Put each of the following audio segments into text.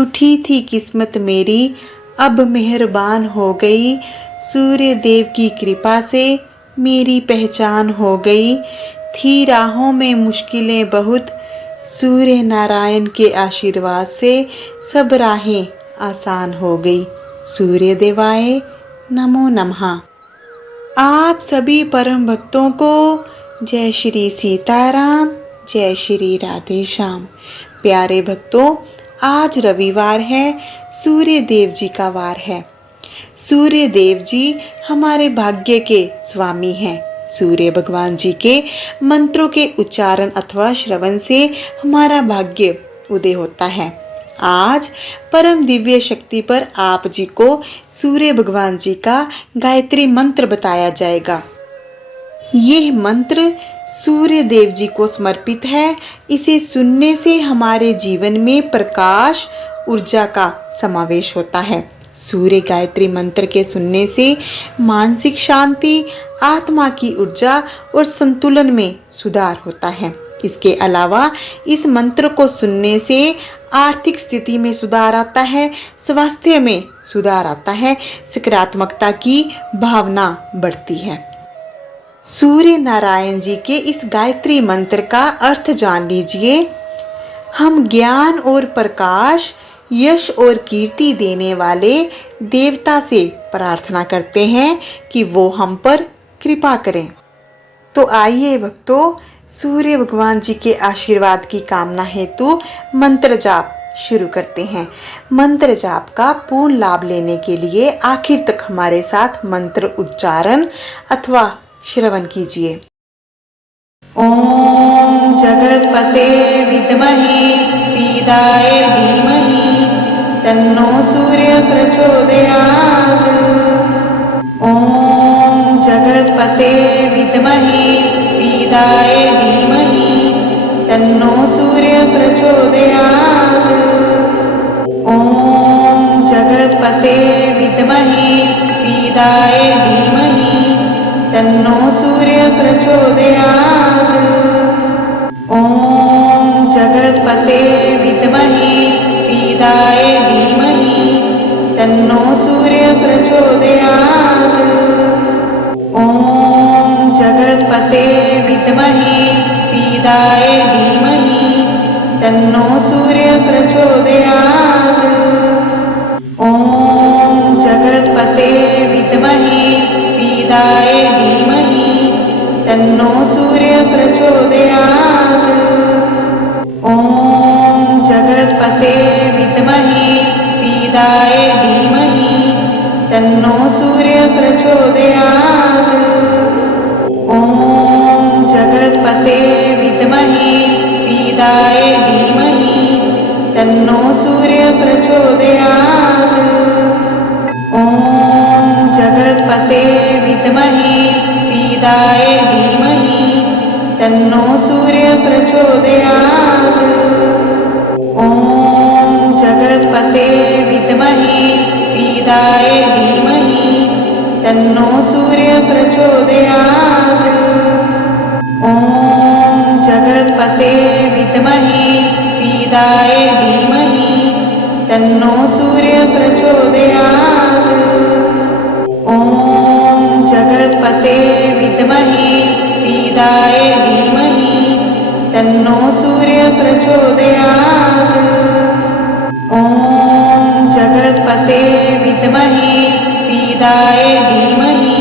रूठी थी किस्मत मेरी, अब मेहरबान हो गई। सूर्य देव की कृपा से मेरी पहचान हो गई। थी राहों में मुश्किलें बहुत, सूर्य नारायण के आशीर्वाद से सब राहें आसान हो गई। सूर्य देवाय नमो नमः। आप सभी परम भक्तों को जय श्री सीताराम, जय श्री राधे श्याम। प्यारे भक्तों, आज रविवार है, सूर्य देव जी का वार है। सूर्य देव जी हमारे भाग्य के स्वामी हैं। सूर्य भगवान जी के मंत्रों के उच्चारण अथवा श्रवण से हमारा भाग्य उदय होता है। आज परम दिव्य शक्ति पर आप जी को सूर्य भगवान जी का गायत्री मंत्र बताया जाएगा। यह मंत्र सूर्य देव जी को समर्पित है। इसे सुनने से हमारे जीवन में प्रकाश, ऊर्जा का समावेश होता है। सूर्य गायत्री मंत्र के सुनने से मानसिक शांति, आत्मा की ऊर्जा और संतुलन में सुधार होता है। इसके अलावा इस मंत्र को सुनने से आर्थिक स्थिति में सुधार आता है, स्वास्थ्य में सुधार आता है, सकारात्मकता की भावना बढ़ती है। सूर्य नारायण जी के इस गायत्री मंत्र का अर्थ जान लीजिए। हम ज्ञान और प्रकाश, यश और कीर्ति देने वाले देवता से प्रार्थना करते हैं कि वो हम पर कृपा करें। तो आइए भक्तों, सूर्य भगवान जी के आशीर्वाद की कामना हेतु मंत्र जाप शुरू करते हैं। मंत्र जाप का पूर्ण लाभ लेने के लिए आखिर तक हमारे साथ मंत्र उच्चारण अथवा श्रवण कीजिए। ओम जगतपते विद्महे पीताय धीमहि तन्नो सूर्य प्रचोदयात्। ओम जगतपते विद्महे पीताय धीमहि तन्नो सूर्य प्रचोदयात्। ओम जगतपते विद्महे पीताय धीमहि तन्नो सूर्य प्रचोदयात्। ओम जगतपते विद्महे पीताय धीमहि तन्नो सूर्य प्रचोदयात्। ओम जगतपते विद्महे पीताय धीमहि तन्नो सूर्य प्रचोदयात्। ओम जगतपते विद्महे पीताय धीमहि तन्नो सूर्य प्रचोदयात्। ओम जगतपते विद्महे पीताय धीमहि तन्नो सूर्य प्रचोदयात्। ओम जगतपते विद्महे पीताय धीमहि तन्नो सूर्य प्रचोदयात्। ओम जगतपते विद्महे पीताय धीमहि तन्नो सूर्य प्रचोदयात्। ओम जगतपते विद्महे पीताय धीमहि तन्नो सूर्य प्रचोदयात्। ओम जगतपते विद्महे पीताय धीमहि तन्नो सूर्य प्रचोदयात्। ओम जगतपते विद्महे पीताय धीमहि तन्नो सूर्य प्रचोदयात्। ओम जगतपते विद्महे पीताय धीमहि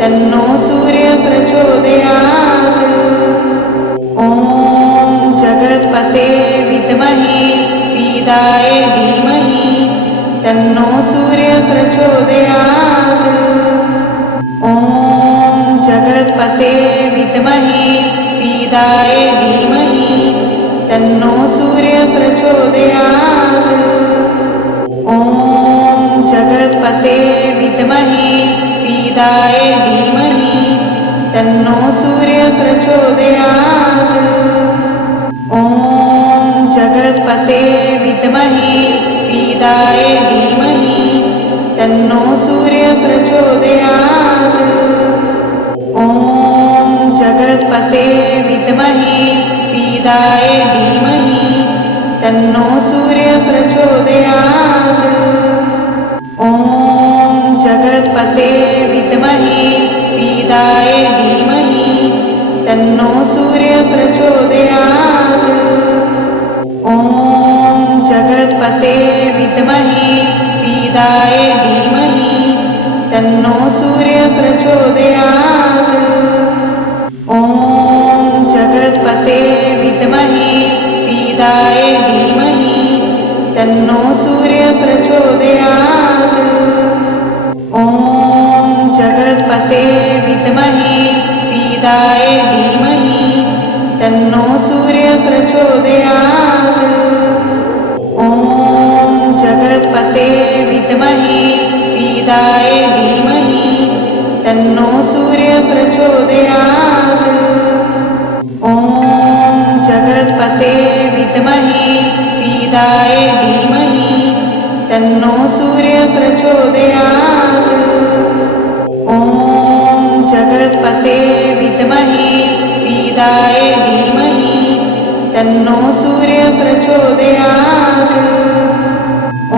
तन्नो सूर्य प्रचोदयात्। ओम जगतपते विद्महे पीताय धीमहि तन्नो सूर्य प्रचोदयात्। ओम जगतपते विद्महे पीताय धीमहि तन्नो सूर्य प्रचोदयात्। ओम जगतपते विद्महे पीताय धीमहि तन्नो सूर्य प्रचोदयात्। ओम जगतपते विद्महे पीताय धीमहि तन्नो सूर्य प्रचोदयात्। ओम जगतपते विद्महे पीताय धीमहि तन्नो सूर्य प्रचोदयात्। ॐ जगत्पते विद्महे सीताय धीमहि तन्नो सूर्य प्रचोदयात्। ॐ जगत्पते विद्महे सीताय धीमहि तन्नो सूर्य प्रचोदयात्। ॐ जगत्पते विद्महे सीताय धीमहि तन्नो सूर्य प्रचोदयात्। ॐ जगत्पते विद्महे सीताय धीमहि तन्नो सूर्य प्रचोदयात्। ॐ जगत्पते विद्महे सीताय धीमहि तन्नो सूर्य प्रचोदयात्। ॐ जगत्पते विद्महे सीताय धीमहि तन्नो सूर्य प्रचोदयात्। ॐ जगत्पते विद्महे सीताय धीमहि तन्नो सूर्य प्रचोदयात्।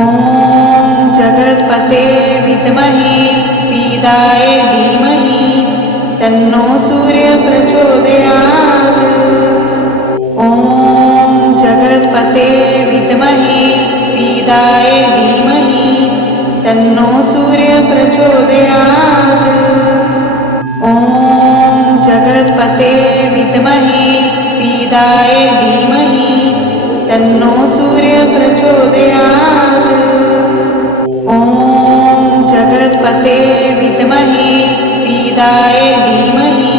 ॐ जगत्पते विद्महे सीताय धीमहि तन्नो सूर्य प्रचोदयात्। ॐ जगत्पते विद्महे सीताय धीमहि तन्नो सूर्य प्रचोदयात्। ॐ जगत्पते विद्महे सीताय धीमहि तन्नो सूर्य प्रचोदयात्। ॐ जगत्पते विद्महे सीताय धीमहि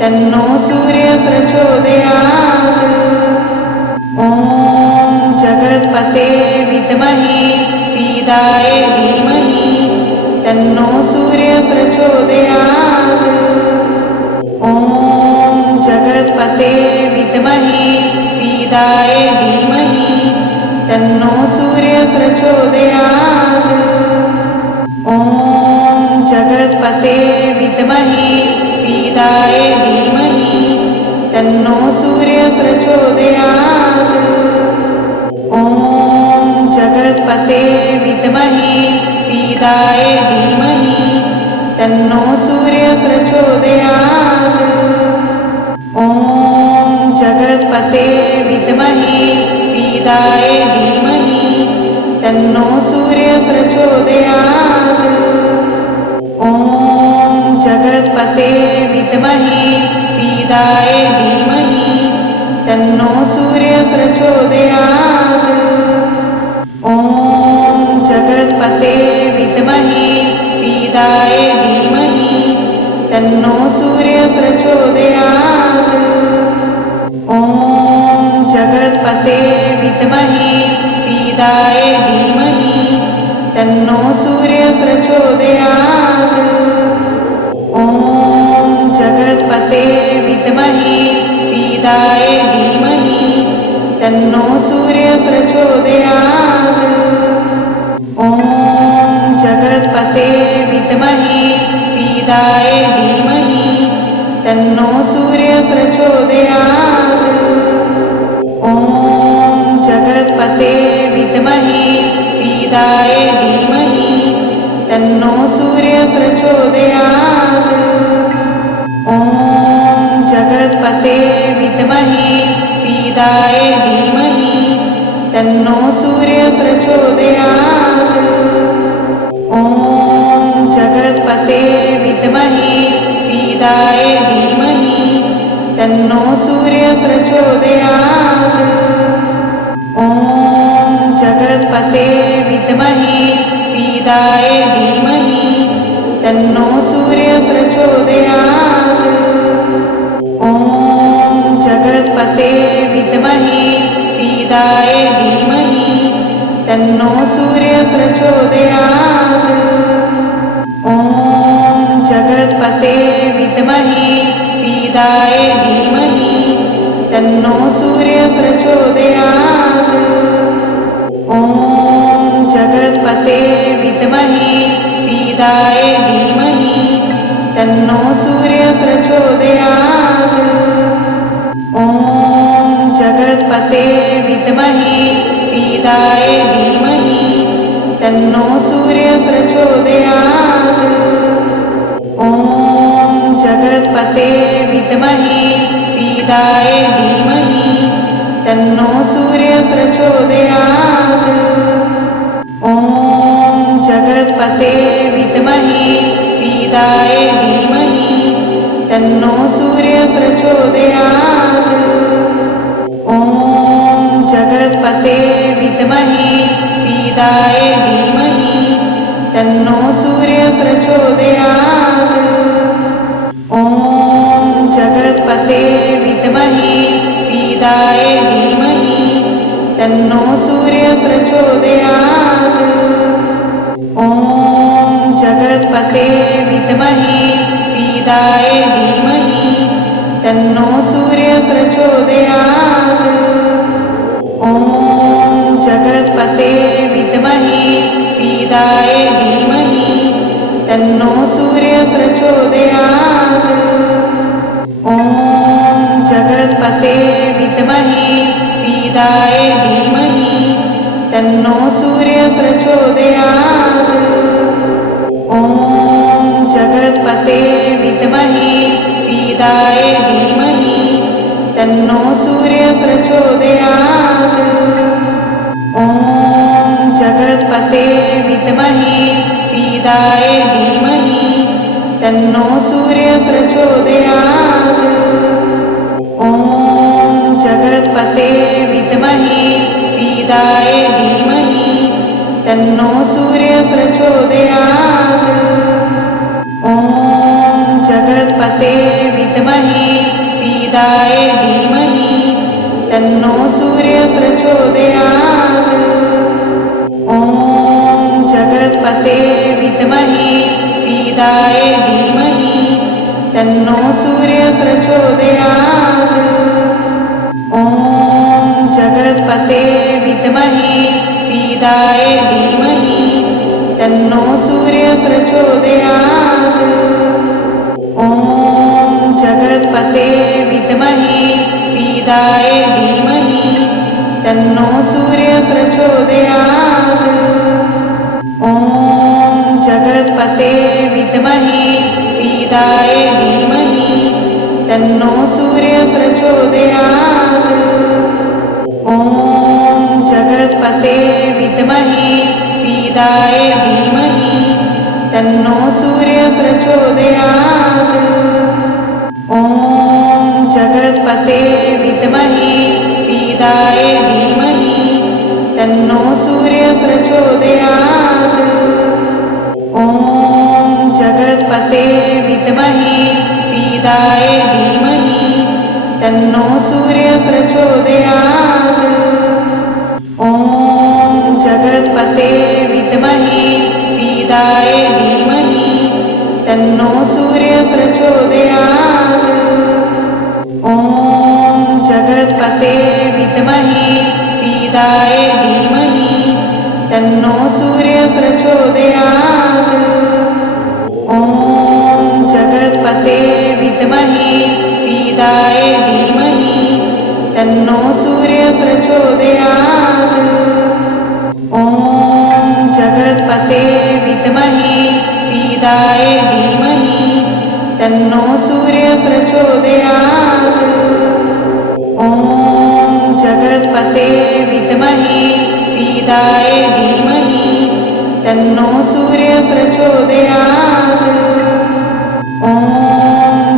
तन्नो सूर्य प्रचोदयात्। ॐ जगत्पते विद्महे सीताय धीमहि तन्नो सूर्य प्रचोदयात्। ॐ जगत्पते विद्महे सीताय धीमहि तन्नो सूर्य प्रचोदयात्। ॐ जगत्पते विद्महे सीताय धीमहि तन्नो सूर्य प्रचोदयात्। ॐ जगत्पते विद्महे सीताय धीमहि तन्नो सूर्य प्रचोदयात्। ॐ जगत्पते विद्महे सीताय धीमहि तन्नो सूर्य प्रचोदयात्। ॐ जगत्पते विद्महे सीताय धीमहि तन्नो सूर्य प्रचोदयात्। ॐ जगत्पते विद्महे सीताय धीमहि तन्नो सूर्य प्रचोदयात्। ॐ जगत्पते विद्महे सीताय धीमहि तन्नो सूर्य प्रचोदयात्। ॐ जगत्पते विद्महे सीताय धीमहि तन्नो सूर्य प्रचोदयात्। ॐ जगत्पते विद्महे सीताय धीमहि तन्नो सूर्य प्रचोदयात्। ॐ जगत्पते विद्महे सीताय धीमहि तन्नो सूर्य प्रचोदयात्। ॐ जगत्पते विद्महे सीताय धीमहि तन्नो सूर्य प्रचोदयात्। ॐ जगत्पते विद्महे सीताय धीमहि तन्नो सूर्य प्रचोदयात्। ॐ जगत्पते विद्महे सीताय धीमहि तन्नो सूर्य प्रचोदयात्। ॐ जगत्पते विद्महे सीताय धीमहि तन्नो सूर्य प्रचोदयात्। ॐ जगत्पते विद्महे सीताय धीमहि तन्नो सूर्य प्रचोदयात्। ॐ जगत्पते विद्महे सीताय धीमहि तन्नो सूर्य प्रचोदयात्। ॐ जगत्पते विद्महे पीदाय धीमहि तन्नो सूर्य प्रचोदयात्। ॐ जगत्पते विद्महे पीदाय धीमहि तन्नो सूर्य प्रचोदयात्। ॐ जगत्पते विद्महे पीदाय धीमहि तन्नो सूर्य प्रचोदयात्। ॐ जगत्पते विद्महे पीदाय धीमहि तन्नो सूर्य प्रचोदयात्। ॐ जगत्पते विद्महे पीदाय धीमहि तन्नो सूर्य प्रचोदयात्। ॐ जगत्पते विद्महे पीदाय धीमहि तन्नो सूर्य प्रचोदयात्। ॐ जगत्पते विद्महे पीदाय धीमहि तन्नो सूर्य प्रचोदयात्। ॐ जगत्पते विद्महे पीदाय धीमहि तन्नो सूर्य प्रचोदयात्। ॐ जगत्पते विद्महे पीदाय धीमहि तन्नो सूर्य प्रचोदयात्। ॐ जगत्पते विद्महे पीदाय धीमहि तन्नो सूर्य प्रचोदयात्। ॐ जगत्पते विद्महे पीदाय धीमहि तन्नो सूर्य प्रचोदयात्। ॐ जगत्पते विद्महे पीदाय धीमहि तन्नो सूर्य प्रचोदयात्। ॐ जगत्पते विद्महे पीदाय धीमहि तन्नो सूर्य प्रचोदयात्। ॐ जगत्पते विद्महे पीदाय धीमहि तन्नो सूर्य प्रचोदयात्। ॐ जगत्पते विद्महे पीदाय धीमहि तन्नो सूर्य प्रचोदयात्। ॐ जगत्पते विद्महे पीदाय धीमहि तन्नो सूर्य प्रचोदयात्। ॐ जगत्पते विद्महे पीदाय धीमहि तन्नो सूर्य प्रचोदयात्। ॐ जगत्पते विद्महे पीदाय धीमहि तन्नो सूर्य प्रचोदयात्। ॐ जगत्पते विद्महे पीदाय धीमहि तन्नो सूर्य प्रचोदयात्। ॐ जगत्पते विद्महे पीदाय धीमहि तन्नो सूर्य प्रचोदयात्। ॐ जगत्पते विद्महे पीदाय धीमहि तन्नो सूर्य प्रचोदयात्। ॐ जगत्पते विद्महे पीदाय धीमहि तन्नो सूर्य प्रचोदयात्। ॐ जगत्पते विद्महे पीदाय धीमहि तन्नो सूर्य प्रचोदयात्। ॐ जगत्पते विद्महे पीदाय धीमहि तन्नो सूर्य प्रचोदयात्। ॐ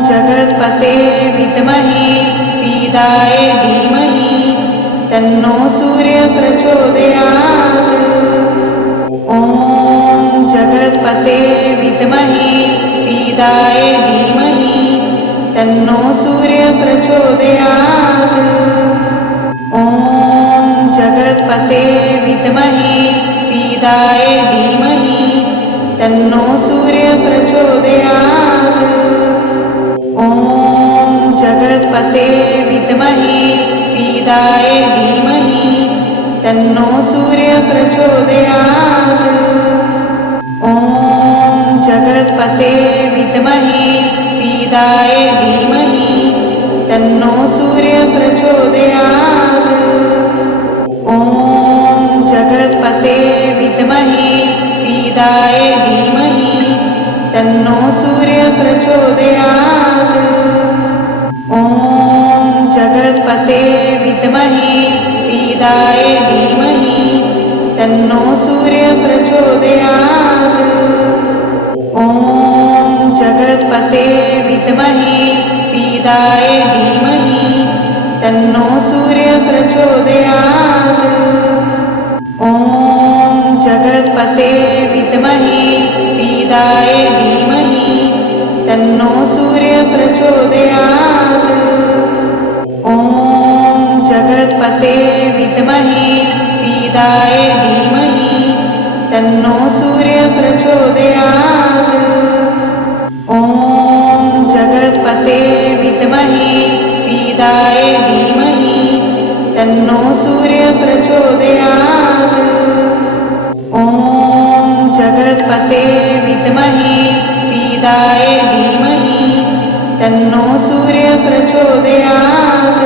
जगत्पते विद्महे पीदाय धीमहि तन्नो सूर्य प्रचोदयात्। ॐ जगत्पते विद्महे पीदाय धीमहि तन्नो सूर्य प्रचोदयात्। ॐ जगत्पते विद्महे पीदाय धीमहि तन्नो सूर्य प्रचोदयात्। ॐ जगत्पते विद्महे पीदाय धीमहि तन्नो सूर्य प्रचोदयात्। ॐ जगत्पते विद्महे पीदाय धीमहि तन्नो सूर्य प्रचोदयात्। ॐ जगत्पते विद्महे पीदाय धीमहि तन्नो सूर्य प्रचोदयात्। ॐ जगत्पते विद्महे पीदाय धीमहि तन्नो सूर्य प्रचोदयात्। ॐ जगत्पते विद्महे पीदाय धीमहि तन्नो सूर्य प्रचोदयात्। ॐ जगत्पते विद्महे पीदाय धीमहि तन्नो सूर्य प्रचोदयात्। ॐ जगत्पते विद्महे पीदाय धीमहि तन्नो सूर्य प्रचोदयात्। ॐ जगत्पते विद्महे पीदाय धीमहि तन्नो सूर्य प्रचोदयात्। ॐ जगत्पते विद्महे पीदाय धीमहि तन्नो सूर्य प्रचोदयात्।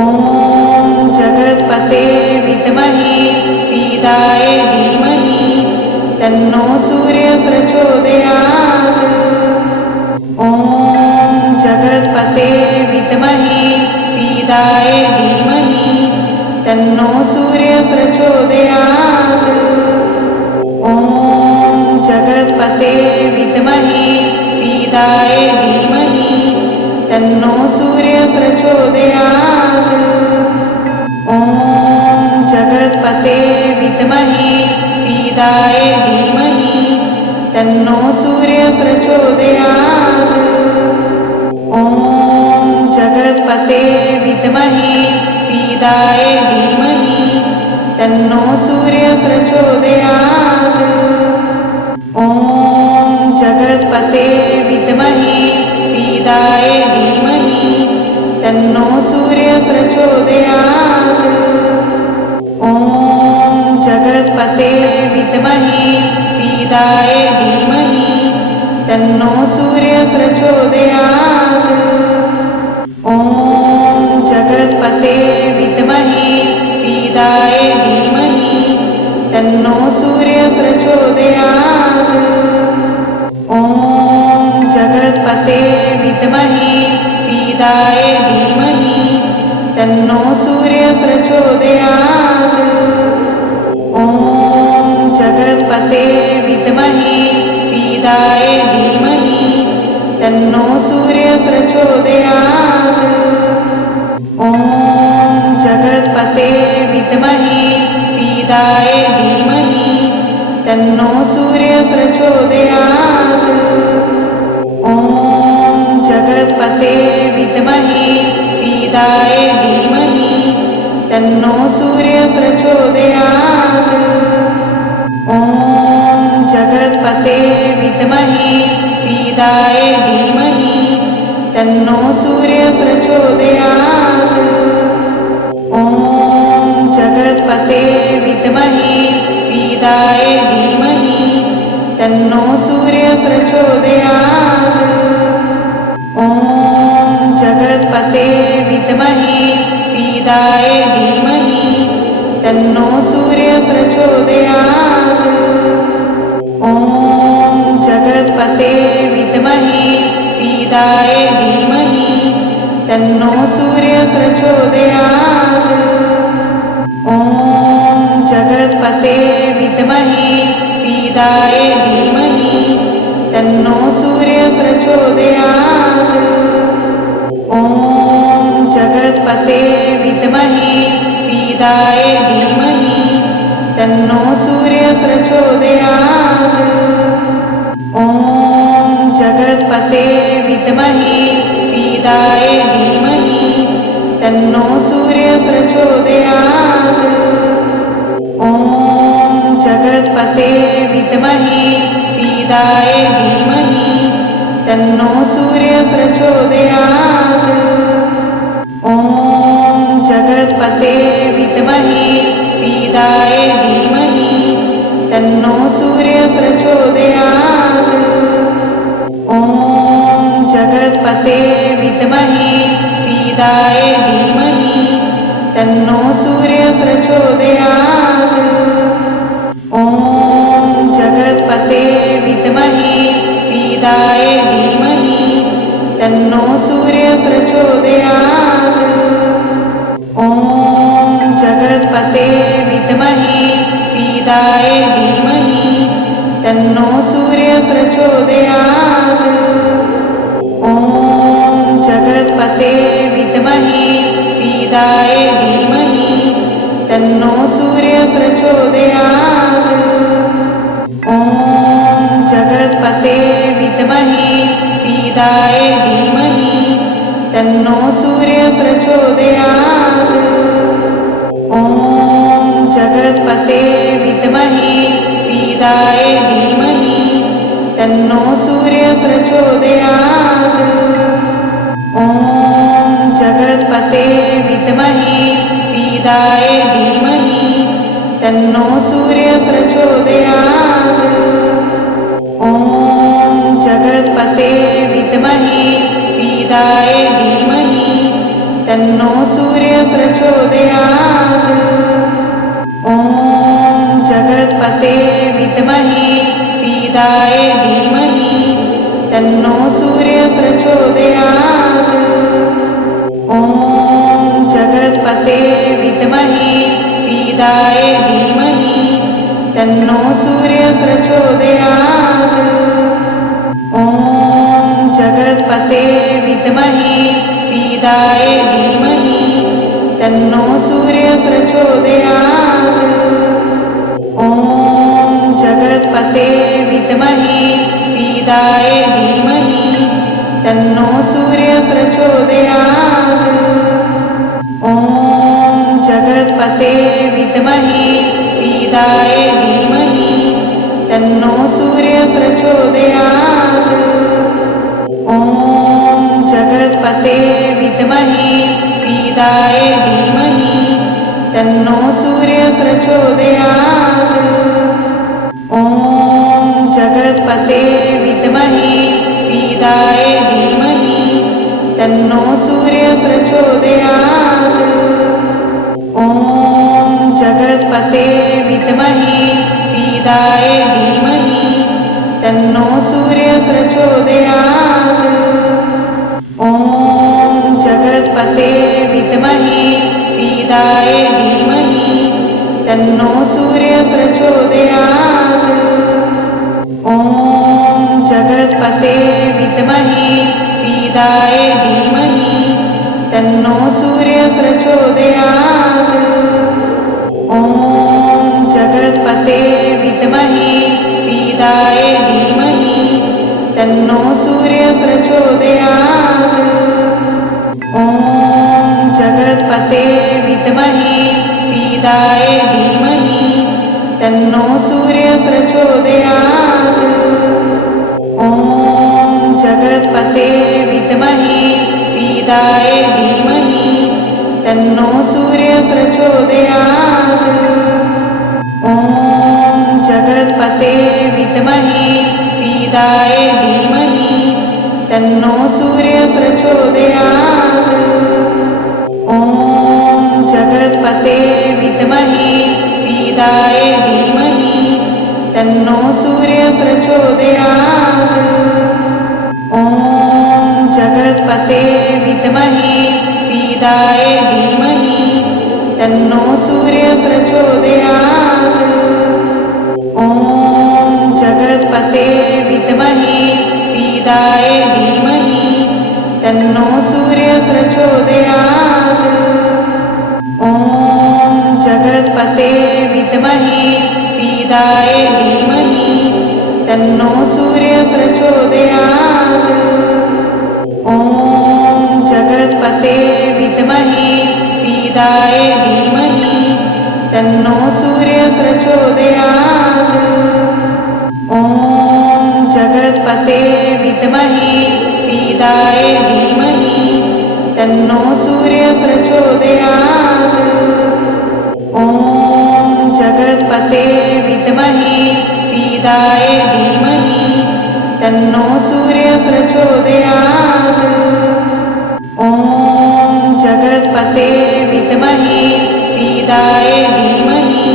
ॐ जगत्पते विद्महे पीदाय धीमहि तन्नो सूर्य प्रचोदयात्। ॐ जगत्पते विद्महे पीदाय धीमहि तन्नो सूर्य प्रचोदयात्। ॐ जगत्पते विद्महे पीदाय धीमहि तन्नो सूर्य प्रचोदयात्। ॐ जगत्पते विद्महे पीदाय धीमहि तन्नो सूर्य प्रचोदयात्। ॐ जगत्पते विद्महे पीदाय धीमहि तन्नो सूर्य प्रचोदयात्। ॐ जगत्पते विद्महे पीदाय धीमहि तन्नो सूर्य प्रचोदयात्। ॐ जगत्पते विद्महे पीदाय धीमहि तन्नो सूर्य प्रचोदयात्। ॐ जगत्पते विद्महे पीदाय धीमहि तन्नो सूर्य प्रचोदयात्। ॐ जगत्पते विद्महे पीदाय धीमहि तन्नो सूर्य प्रचोदयात्। ॐ जगत्पते विद्महे पीदाय धीमहि तन्नो सूर्य प्रचोदयात्। ॐ जगत्पते विद्महे पीदाय धीमहि तन्नो सूर्य प्रचोदयात्। ॐ जगत्पते विद्महे पीदाय धीमहि तन्नो सूर्य प्रचोदयात्। ॐ जगत्पते विद्महे पीदाय धीमहि तन्नो सूर्य प्रचोदयात्। ॐ जगत्पते विद्महे पीदाय धीमहि तन्नो सूर्य प्रचोदयात्। ॐ जगत्पते विद्महे पीदाय धीमहि तन्नो सूर्य प्रचोदयात्। ॐ जगत्पते विद्महे पीदाय धीमहि तन्नो सूर्य प्रचोदयात्। ॐ जगत्पते विद्महे पीदाय धीमहि तन्नो सूर्य प्रचोदयात्। ॐ जगत्पते विद्महे पीदाय धीमहि तन्नो सूर्य प्रचोदयात्। ॐ जगत्पते विद्महे पीदाय धीमहि तन्नो सूर्य प्रचोदयात्। ॐ जगत्पते विद्महे पीदाय धीमहि तन्नो सूर्य प्रचोदयात्। ॐ जगत्पते विद्महे पीदाय धीमहि तन्नो सूर्य प्रचोदयात्। ॐ जगत्पते विद्महे पीदाय धीमहि तन्नो सूर्य प्रचोदयात्। ॐ जगत्पते विद्महे पीडाय धीमहि तन्नो सूर्य प्रचोदयात्। ॐ जगत्पते विद्महे पीडाय धीमहि तन्नो सूर्य प्रचोदयात्। ॐ जगत्पते विद्महे पीडाय धीमहि तन्नो सूर्य प्रचोदयात्। ॐ जगत्पते विद्महे पीडाय धीमहि तन्नो सूर्य प्रचोदयात्। ॐ जगत्पते विद्महे पीडाय धीमहि तन्नो सूर्य प्रचोदयात्। ॐ जगत्पते विद्महे पीडाय धीमहि तन्नो सूर्य प्रचोदयात्। ॐ जगत्पते विद्महे पीडाय धीमहि तन्नो सूर्य प्रचोदयात्। ॐ जगत्पते विद्महे पीडाय धीमहि तन्नो सूर्य प्रचोदयात्। ॐ जगत्पते विद्महे पीडाय धीमहि तन्नो सूर्य प्रचोदयात्। ॐ जगत्पते विद्महे पीडाय धीमहि तन्नो सूर्य प्रचोदयात्। ॐ जगत्पते विद्महे पीडाय धीमहि तन्नो सूर्य प्रचोदयात्। ॐ जगत्पते विद्महे पीडाय धीमहि तन्नो सूर्य प्रचोदयात्। ॐ जगत्पते विद्महे पीडाय धीमहि तन्नो सूर्य प्रचोदयात्। ॐ जगत्पते विद्महे पीडाय धीमहि तन्नो सूर्य प्रचोदयात्। ॐ जगत्पते विद्महे पीडाय धीमहि तन्नो सूर्य प्रचोदयात्। ॐ जगत्पते विद्महे पीडाय धीमहि तन्नो सूर्य प्रचोदयात्। ॐ जगत्पते विद्महे पीडाय धीमहि तन्नो सूर्य प्रचोदयात्। ॐ जगत्पते विद्महे पीडाय धीमहि तन्नो सूर्य प्रचोदयात्। ॐ जगत्पते विद्महे पीडाय धीमहि तन्नो सूर्य प्रचोदयात्। ॐ जगत्पते विद्महे पीडाय धीमहि तन्नो सूर्य प्रचोदयात्। ॐ जगत्पते विद्महे पीडाय धीमहि तन्नो सूर्य प्रचोदयात्। ॐ जगत्पते विद्महे पीडाय धीमहि तन्नो सूर्य प्रचोदयात्। ॐ जगत्पते विद्महे पीडाय धीमहि तन्नो सूर्य प्रचोदयात्। ॐ जगत्पते विद्महे पीडाय धीमहि तन्नो सूर्य प्रचोदयात्। ॐ जगत्पते विद्महे पीडाय धीमहि तन्नो सूर्य प्रचोदयात्। ॐ जगत्पते विद्महे पीडाय धीमहि तन्नो सूर्य प्रचोदयात्। ॐ जगत्पते विद्महे पीडाय धीमहि तन्नो सूर्य प्रचोदयात्। ॐ जगत्पते विद्महे पीडाय धीमहि तन्नो सूर्य प्रचोदयात्। ॐ जगत् जगत्पते विद्महे पीदाय धीमहि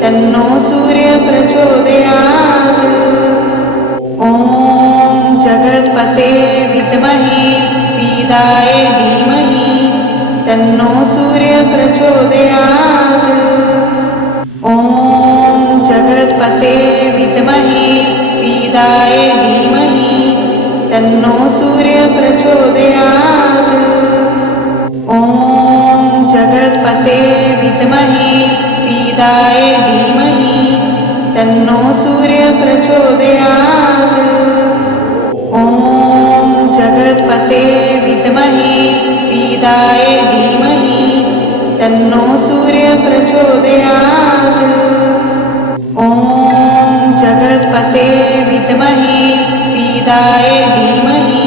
तन्नो सूर्य प्रचोदयात्। ॐ जगत्पते विद्महे पीदाय धीमहि तन्नो सूर्य प्रचोदयात्। ॐ जगत्पते विद्महे पीदाय धीमहि तन्नो सूर्य प्रचोदयात्। ॐ जगत्पते विद्महे पीदाय धीमहि तन्नो सूर्य प्रचोदयात्। ॐ जगत्पते विद्महे पीदाय धीमहि तन्नो सूर्य प्रचोदयात्। ॐ जगत्पते विद्महे पीदाय धीमहि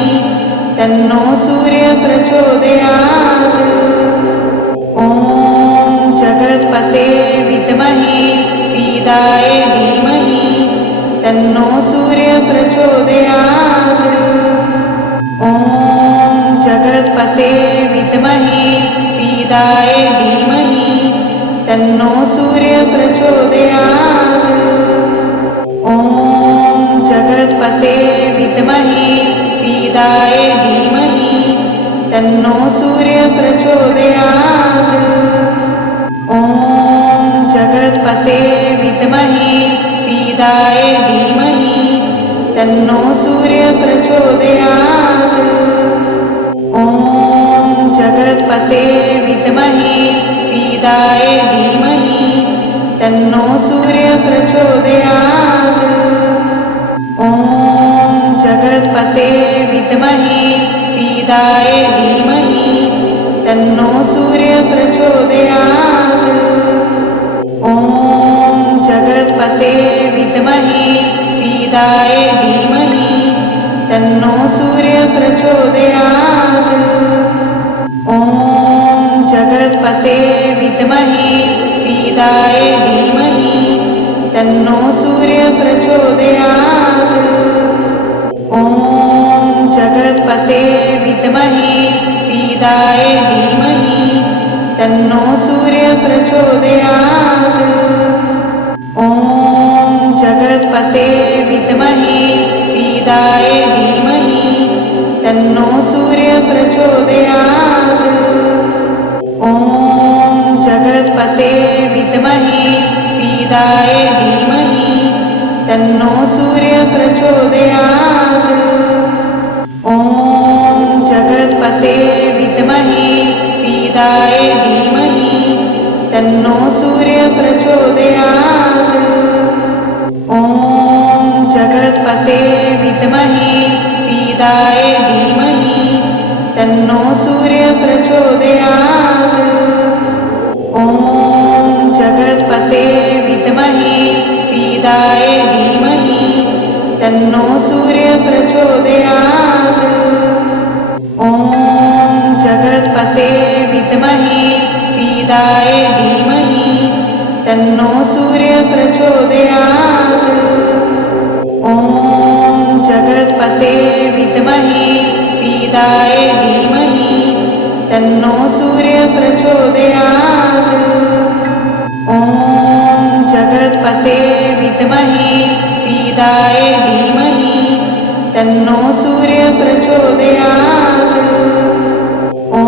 तन्नो सूर्य प्रचोदयात्। ॐ जगत्पते विद्महे पीदाय धीमहि तन्नो सूर्य प्रचोदयात्। ॐ जगत्पते विद्महे पीदाय धीमहि तन्नो सूर्य प्रचोदयात्। ॐ जगत्पते विद्महे पीदाय धीमहि तन्नो सूर्य प्रचोदयात्। ॐ जगत्पते विद्महे पीदाय धीमहि तन्नो सूर्य प्रचोदयात्। ॐ जगत्पते विद्महे पीदाय धीमहि तन्नो सूर्य प्रचोदयात्। ॐ जगत्पते विद्महे पीदाय धीमहि तन्नो सूर्य प्रचोदयात्। ॐ जगत्पते विद्महे पीदाय धीमहि तन्नो सूर्य प्रचोदयात्। ॐ जगत्पते विद्महे पीदाय धीमहि तन्नो सूर्य प्रचोदयात्। ॐ जगत्पते विद्महे पीदाय धीमहि तन्नो सूर्य प्रचोदयात्। ॐ जगत्पते विद्महे पीदाय धीमहि तन्नो सूर्य प्रचोदयात्। ॐ जगत्पते विद्महे पीदाय धीमहि तन्नो सूर्य प्रचोदयात्। ॐ जगत्पते विद्महे पीदाय धीमहि तन्नो सूर्य प्रचोदयात्। ॐ जगत्पते विद्महे पीदाय धीमहि तन्नो सूर्य प्रचोदयात्। ॐ जगत्पते विद्महे पीदाय धीमहि तन्नो सूर्य प्रचोदयात्। ॐ जगत्पते विद्महे पीदाय धीमहि तन्नो सूर्य प्रचोदयात्। ॐ जगत्पते विद्महे पीदाय धीमहि तन्नो सूर्य प्रचोदयात्। ॐ जगत्पते विद्महे पीदाय धीमहि तन्नो सूर्य प्रचोदयात्। ॐ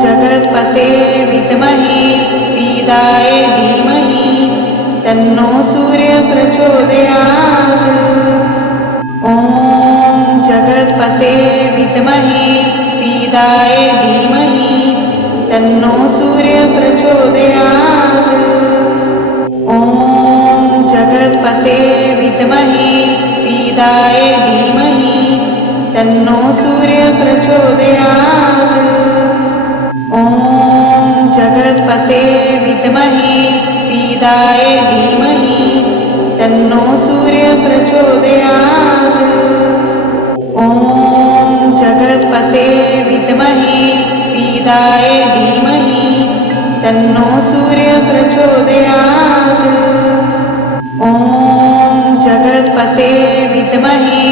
जगत्पते विद्महे पीदाय धीमहि तन्नो सूर्य प्रचोदयात्। ॐ जगत्पते विद्महे पीदाय धीमहि तन्नो सूर्य प्रचोदयात्। ॐ जगत्पते विद्महे पीदाय धीमहि तन्नो सूर्य प्रचोदयात्। ॐ जगत्पते विद्महे पीदाय धीमहि तन्नो सूर्य प्रचोदयात्। ॐ जगत्पते विद्महे पीदाय धीमहि तन्नो सूर्य प्रचोदयात्। ॐ जगत्पते विद्महे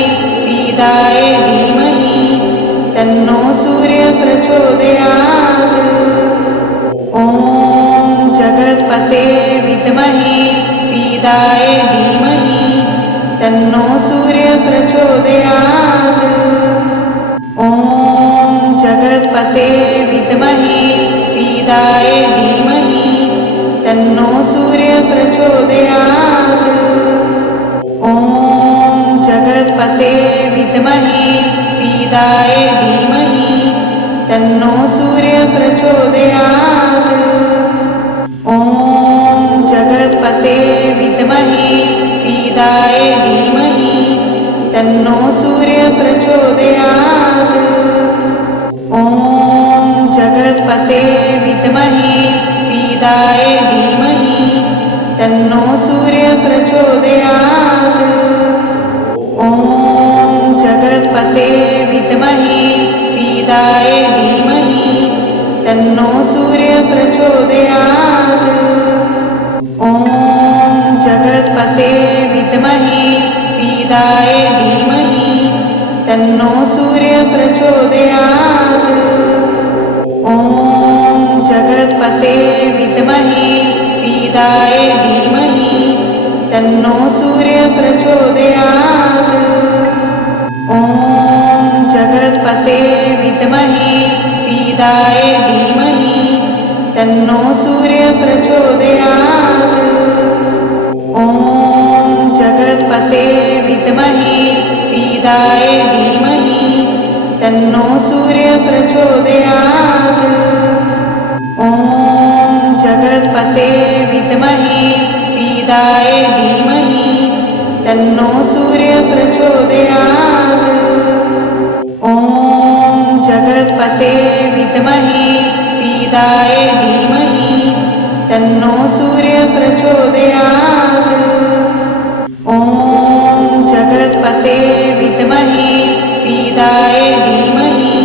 पीदाय धीमहि तन्नो सूर्य प्रचोदयात्। ॐ जगत्पते विद्महे पीदाय धीमहि तन्नो सूर्य प्रचोदयात्। ॐ जगत्पते विद्महे पीदाय धीमहि तन्नो सूर्य प्रचोदयात्। ॐ जगत्पते विद्महे पीदाय धीमहि तन्नो सूर्य प्रचोदयात्। ॐ जगत्पते विद्महे पीदाय धीमहि तन्नो सूर्य प्रचोदयात्। ॐ जगत्पते विद्महे पीदाय धीमहि तन्नो सूर्य प्रचोदयात्। ॐ जगत्पते विद्महे पीदाय धीमहि तन्नो सूर्य प्रचोदयात्। ॐ जगत्पते विद्महे पीदाय धीमहि तन्नो सूर्य प्रचोदयात्। ॐ जगत्पते विद्महे पीदाय धीमहि तन्नो सूर्य प्रचोदयात्। ॐ जगत्पते विद्महे पीदाय धीमहि तन्नो सूर्य प्रचोदयात्। ॐ जगत्पते विद्महे पीदाय धीमहि तन्नो सूर्य प्रचोदयात्। ॐ जगत्पते विद्महे पीदाय धीमहि तन्नो सूर्य प्रचोदयात्। ॐ जगत्पते विद्महे पीदाय धीमहि तन्नो सूर्य प्रचोदयात्। ॐ जगत्पते विद्महे पीदाय धीमहि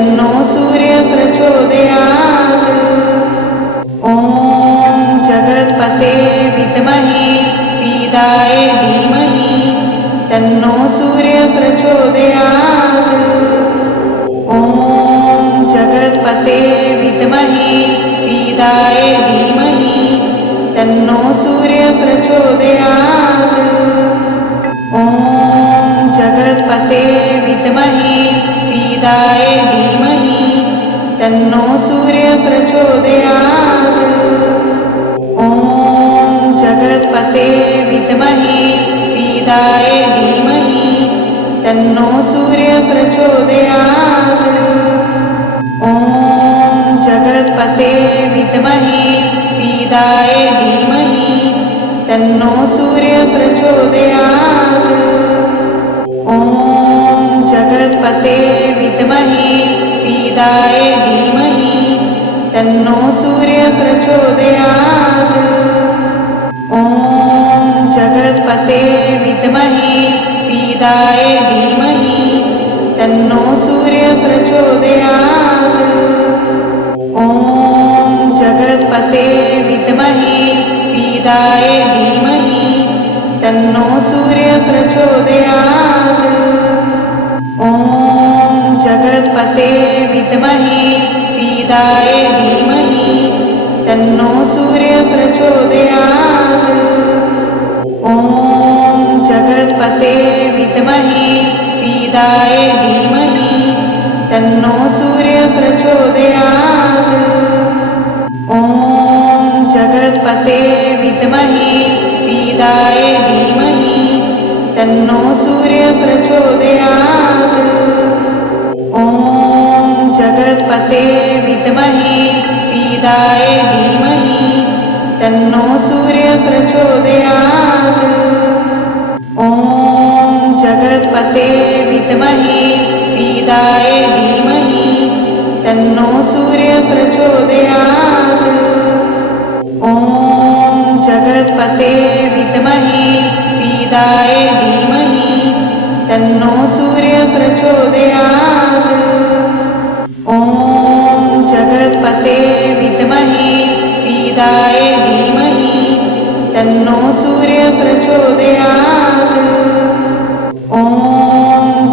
तन्नो सूर्य प्रचोदयात्। ॐ जगत्पते विद्महे पीदाय धीमहि तन्नो सूर्य प्रचोदयात्। ॐ जगत्पते विद्महे पीदाय धीमहि तन्नो सूर्य प्रचोदयात्। ॐ जगत्पते विद्महे पीदाय धीमहि तन्नो सूर्य प्रचोदयात्। ॐ जगत्पते विद्महे पीदाय धीमहि तन्नो सूर्य प्रचोदयात्। ॐ जगत्पते विद्महे पीदाय धीमहि तन्नो सूर्य प्रचोदयात्। ॐ जगत्पते विद्महे पीदाय धीमहि तन्नो सूर्य प्रचोदयात्। ॐ जगत्पते विद्महे पीदाय धीमहि तन्नो सूर्य प्रचोदयात्। ॐ जगत्पते विद्महे पीदाय धीमहि तन्नो सूर्य प्रचोदयात्। ॐ जगत्पते विद्महे पीदाय धीमहि तन्नो सूर्य प्रचोदयात्। ॐ जगत्पते विद्महे पीदाय धीमहि तन्नो सूर्य प्रचोदयात्। ॐ जगत्पते विद्महे पीदाय धीमहि तन्नो सूर्य प्रचोदयात्। ॐ जगत्पते विद्महे पीदाय धीमहि तन्नो सूर्य प्रचोदयात्। ॐ जगत्पते विद्महे पीदाय धीमहि तन्नो सूर्य प्रचोदयात्। ॐ जगत्पते विद्महे पीदाय धीमहि तन्नो सूर्य प्रचोदयात्। ॐ जगत्पते विद्महे पीदाय धीमहि तन्नो सूर्य प्रचोदयात्। ॐ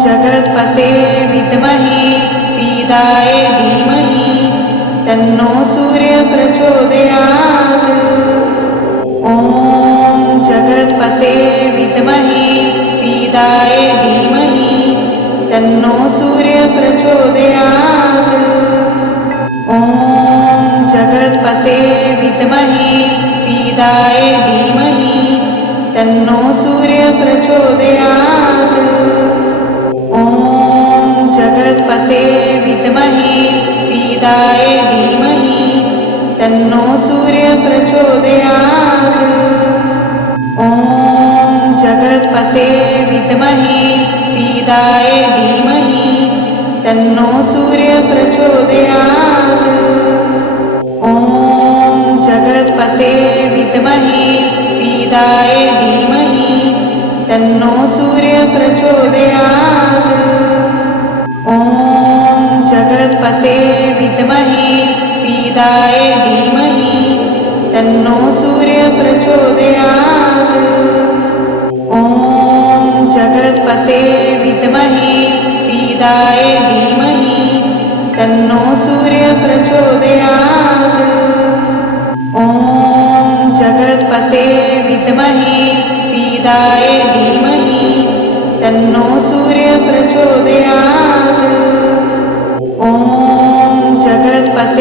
जगत् जगत्पते विद्महे सीताय धीमहि तन्नो सूर्य प्रचोदयात्। ॐ जगत्पते विद्महे सीताय धीमहि तन्नो सूर्य प्रचोदयात्। ॐ जगत्पते विद्महे सीताय धीमहि तन्नो सूर्य प्रचोदयात्। ॐ जगत्पते विद्महे सीताय धीमहि तन्नो सूर्य प्रचोदयात्। ॐ जगत्पते विद्महे सीताय धीमहि तन्नो सूर्य प्रचोदयात्। ॐ जगत्पते विद्महे सीताय धीमहि तन्नो सूर्य प्रचोदयात्। ॐ जगत्पते विद्महे सीताय धीमहि तन्नो सूर्य प्रचोदयात्। ॐ जगत्पते विद्महे सीताय धीमहि तन्नो सूर्य प्रचोदयात्। ॐ जगत्पते विद्महे सीताय धीमहि तन्नो सूर्य प्रचोदयात्। ॐ जगत्पते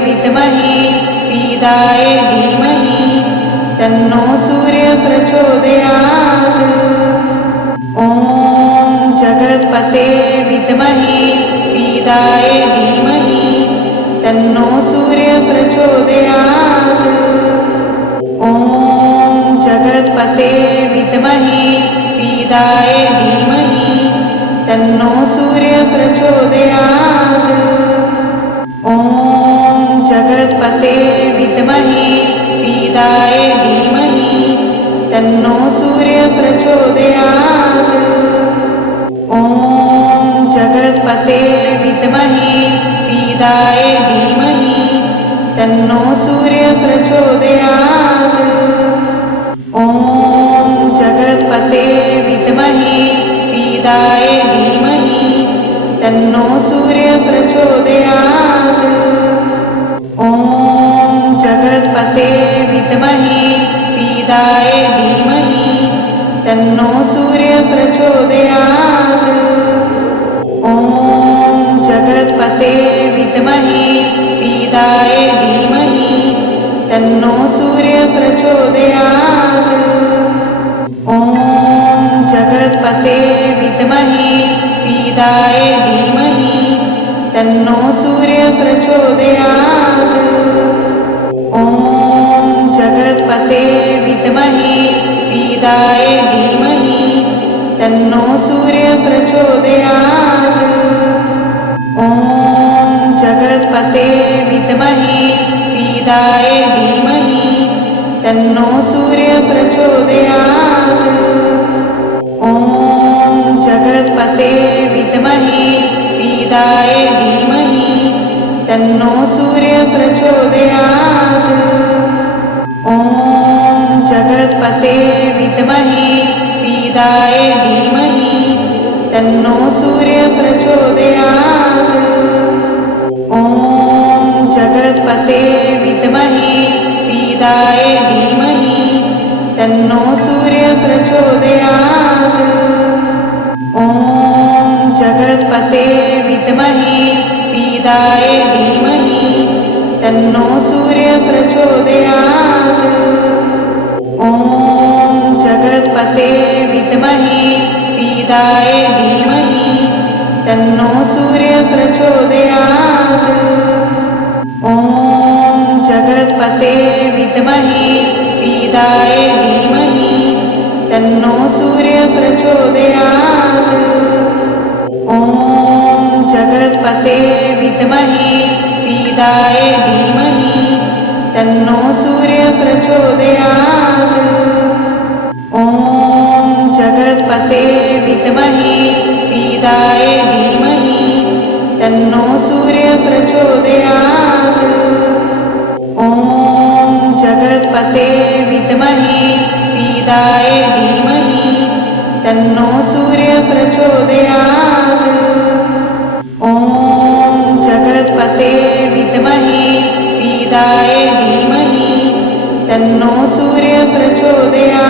विद्महे सीताय धीमहि तन्नो सूर्य प्रचोदयात्। ॐ जगत्पते विद्महे सीताय धीमहि तन्नो सूर्य प्रचोदयात्। ॐ जगत्पते विद्महे सीताय धीमहि तन्नो सूर्य प्रचोदयात्। ॐ जगत्पते विद्महे सीताय धीमहि तन्नो सूर्य प्रचोदयात्। ॐ जगत्पते विद्महे सीताय धीमहि तन्नो सूर्य प्रचोदयात्। ॐ जगत्पते विद्महे सीताय धीमहि तन्नो सूर्य प्रचोदयात्। ॐ जगत्पते विद्महे सीताय धीमहि तन्नो सूर्य प्रचोदयात्। ॐ जगत्पते विद्महे सीताय धीमहि तन्नो सूर्य प्रचोदयात्। ॐ जगत्पते विद्महे सीताय धीमहि तन्नो सूर्य प्रचोदयात्। ॐ जगत्पते विद्महे सीताय धीमहि तन्नो सूर्य प्रचोदयात्। ॐ जगत्पते विद्महे सीताय धीमहि तन्नो सूर्य प्रचोदयात्। ॐ जगत्पते विद्महे सीताय धीमहि तन्नो सूर्य प्रचोदयात्। ॐ जगत्पते विद्महे सीताय धीमहि तन्नो सूर्य प्रचोदयात्। ॐ जगत्पते विद्महे सीताय धीमहि तन्नो सूर्य प्रचोदयात्। ॐ जगत्पते विद्महे सीताय धीमहि तन्नो सूर्य प्रचोदयात्। ॐ जगत्पते विद्महे सीताय धीमहि तन्नो सूर्य प्रचोदयात्। ॐ जगत्पते विद्महे सीताय धीमहि तन्नो सूर्य प्रचोदयात्। ॐ जगत्पते विद्महे सीताय धीमहि तन्नो सूर्य प्रचोदयात्। ॐ जगत्पते विद्महे सीताय धीमहि तन्नो सूर्य प्रचोदयात्। ॐ जगत्पते विद्महे सीताय धीमहि तन्नो सूर्य प्रचोदयात्। ॐ जगत्पते विद्महे सीताय धीमहि तन्नो सूर्य प्रचोदयात्। ॐ जगत्पते विद्महे सीताय धीमहि तन्नो सूर्य प्रचोदयात्। ॐ जगत्पते विद्महे सीताय धीमहि तन्नो सूर्य प्रचोदयात्। ॐ जगत्पते विद्महे सीताय धीमहि तन्नो सूर्य प्रचोदयात्। ॐ जगत्पते विद्महे सीताय धीमहि तन्नो सूर्य प्रचोदयात्। तन्नो सूर्य प्रचोदयात्।